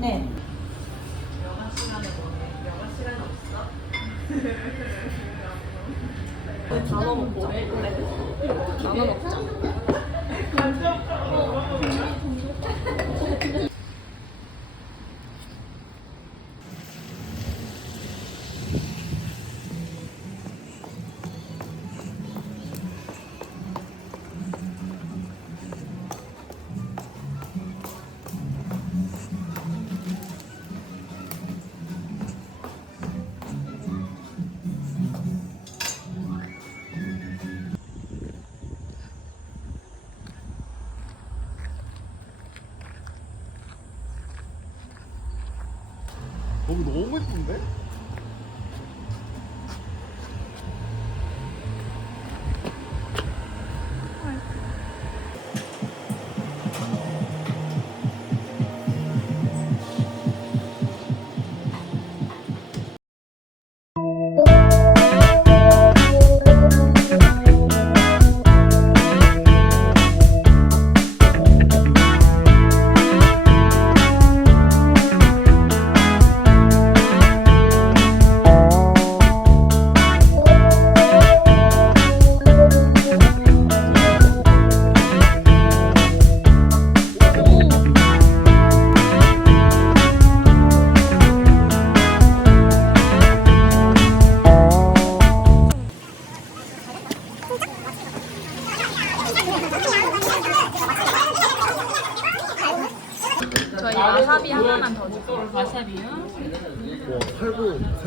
네. 영화 시간에 뭐해? 영화 시간 없어? 네, 다 먹고 너무 너무 예쁜데?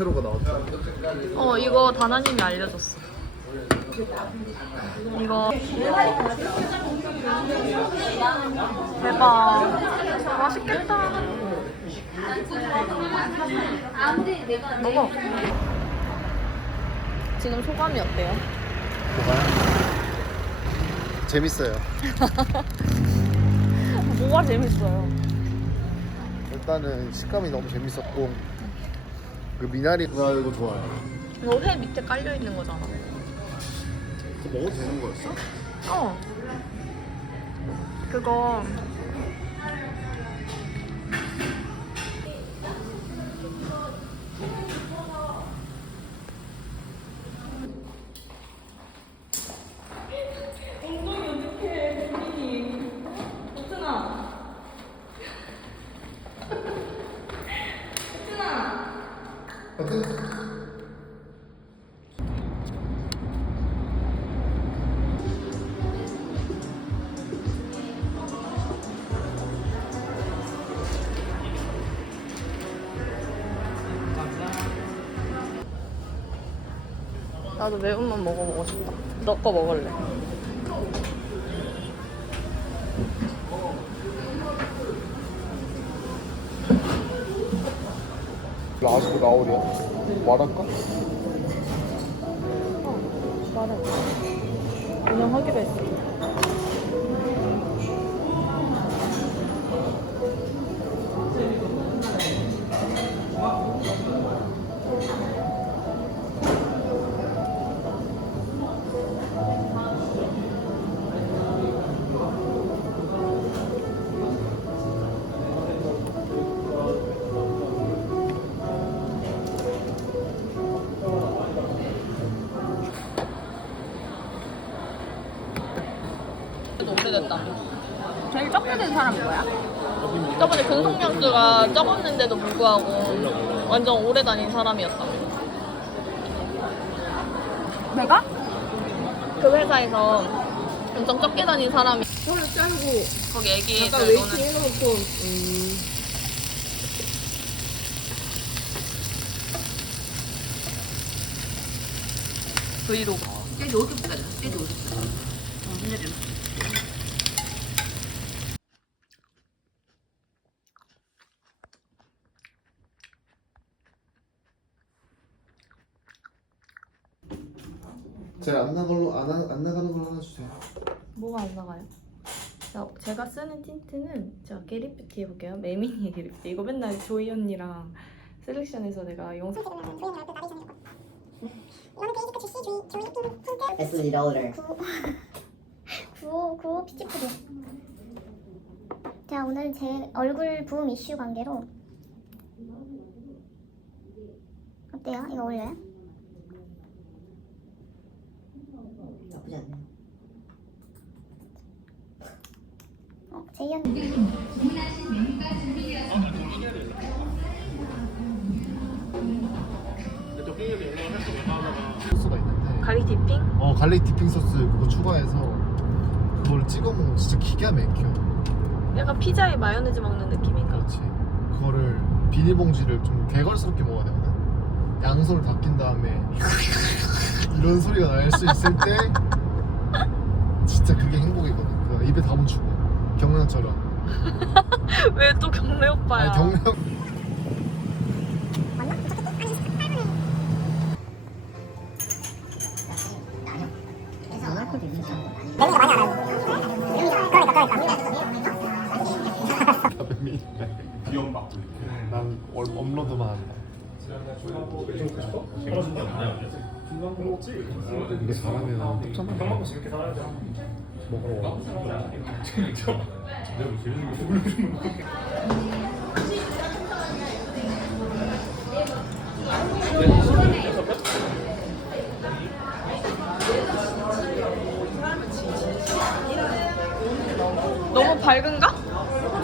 살구 세로가 나왔다. 어 이거 다나님이 알려줬어. 이거 대박. 맛있겠다. 먹어. 지금 소감이 어때요? 뭐가요? 재밌어요. 뭐가 재밌어요? 일단은 식감이 너무 재밌었고 그 미나리 나 이거 좋아요. 이거 회 밑에 깔려 있는 거잖아. 그거 먹어도 되는 거였어? 어. 그거 나도 매운맛 먹어보고 싶다. 너 거 먹을래. 아직도 나오랴? 말할까? 말해. 그냥 하기로 했어. 오래됐다며. 제일 적게 된 사람이 뭐야? 저번에 근속연수가 적었는데도 불구하고 완전 오래 다닌 사람이었다며. 내가? 그 회사에서 엄청 적게 다닌 사람이 허를 짜고 거기 애기 애들 웨이팅 노는 해놓고 음. 브이로그. 스테이지 50까지 스테이지 50까지 어, 제가 안 나걸로 안, 하- 안 나가는 걸 하나 주세요. 뭐가 안 나가요? 자, 제가 쓰는 틴트는 제가 게리뷰티 해볼게요. 메미니의 게리뷰티. 이거 맨날 조이 언니랑 셀렉션에서 내가 영상 It's a little older. 95, 95 피치프리. 자, 오늘 제 얼굴 부음 이슈 관계로 어때요? 이거 어울려요? 나쁘지 않네. 어, 제이언. 소스가 있는데 갈릭 디핑? 어 갈릭 디핑 소스 그거 추가해서 그걸 찍어 먹으면 진짜 기가 막혀 약간 피자에 마요네즈 먹는 느낌인가? 그렇지 그거를 비닐봉지를 좀 개걸스럽게 먹어야 되거든 양손을 닦인 다음에 이런 소리가 날 수 있을 때 진짜 그게 행복이거든 그거 입에 다 묻히고 경량처럼 왜 또 경례 오빠야? 아니 경량 맞나? 도착했대? 아니, 28분에. 모나코도 있는 줄 알고. 내가 많이 알아요. 그러니까, 그러니까. 비염 받고 난 월- 업로드만 한다 이게 잘하면 괜찮아 먹으러 와 너무 밝은가?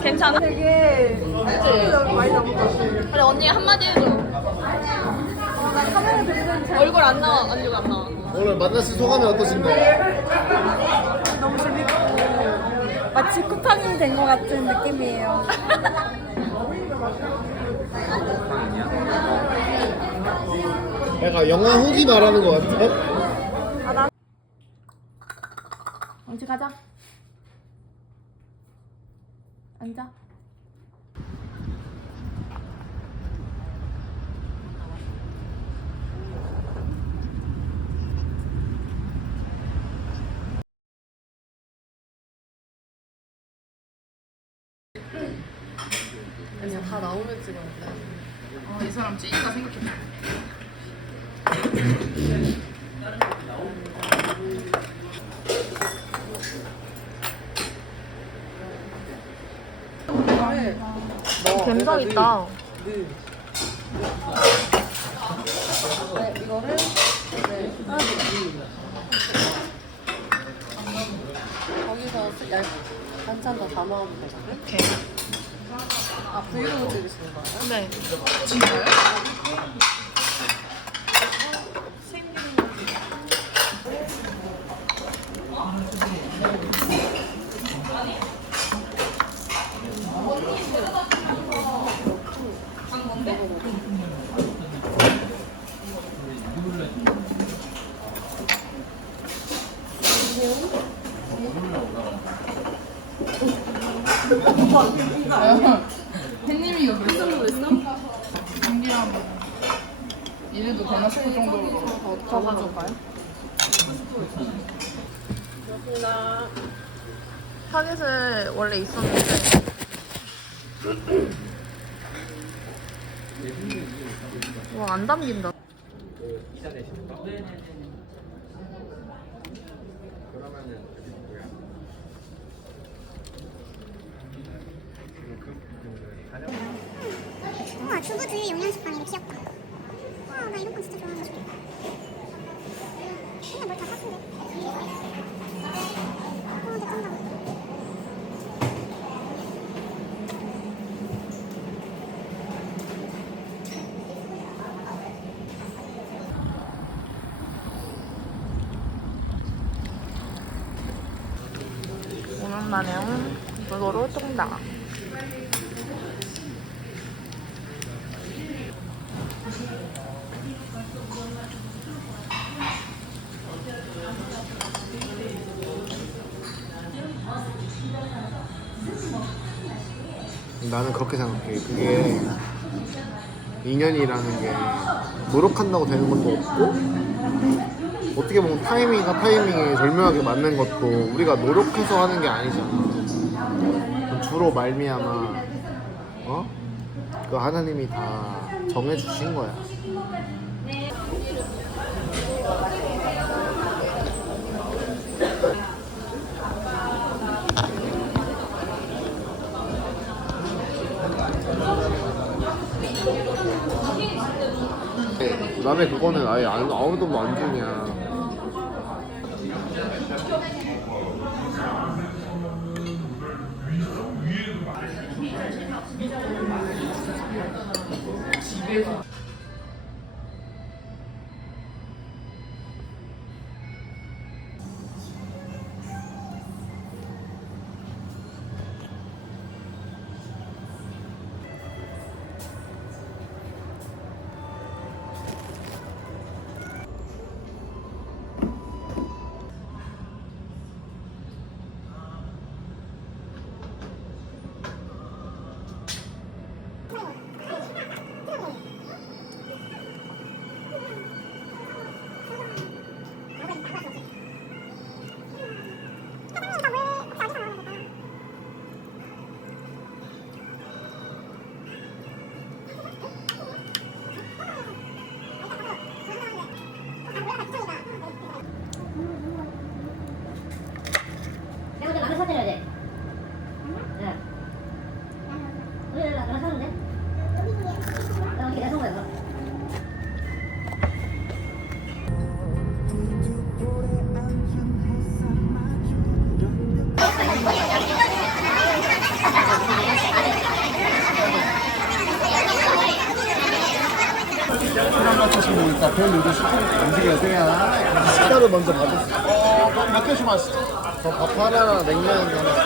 괜찮아? 되게 많이 나온 것 같아. 그래 언니 한마디 해줘. 얼굴 안 나와, 얼굴 안 나와. 오늘 만났을 소감이 어떠신가요? 너무 재밌고 마치 쿠팡이 된 것 같은 느낌이에요. 약간 영화 후기 말하는 것 같아 언제 가자. 앉아. 어, 이 사람 찌니까 생각해. 감성 있다. 거기서 얇 반찬 더 담아오면 되거든? 이렇게. 아, 브이로그 찍으시는 거예요? 네. 햇님이 이거 몇 살로 했어? 감기랑 이래도 되나 싶을 정도로. 더 가져올까요? 타겟에 원래 있었는데 와 안 담긴다 우와, 두부들 영양식 빵이래. 귀엽다. 와, 나 이런 거 진짜 좋아하는데. 맨날 뭘다 사준대. 와, 내 깐다. 오랜만에 이거로 똥다 나는 그렇게 생각해. 그게 인연이라는 게 노력한다고 되는 것도 없고 어떻게 보면 타이밍과 타이밍에 절묘하게 맞는 것도 우리가 노력해서 하는 게 아니잖아. 주로 말미암아 어? 그 하나님이 다 정해 주신 거야. 남의 그거는 아예 안, 아무도 뭐안 주냐. Ha ha ha! 배 먼저 시키고 움직여야 돼. 아, 식사를 먼저 받을 수 있어. 어, 몇 개씩 마시죠? 저밥 하나, 냉면 하나.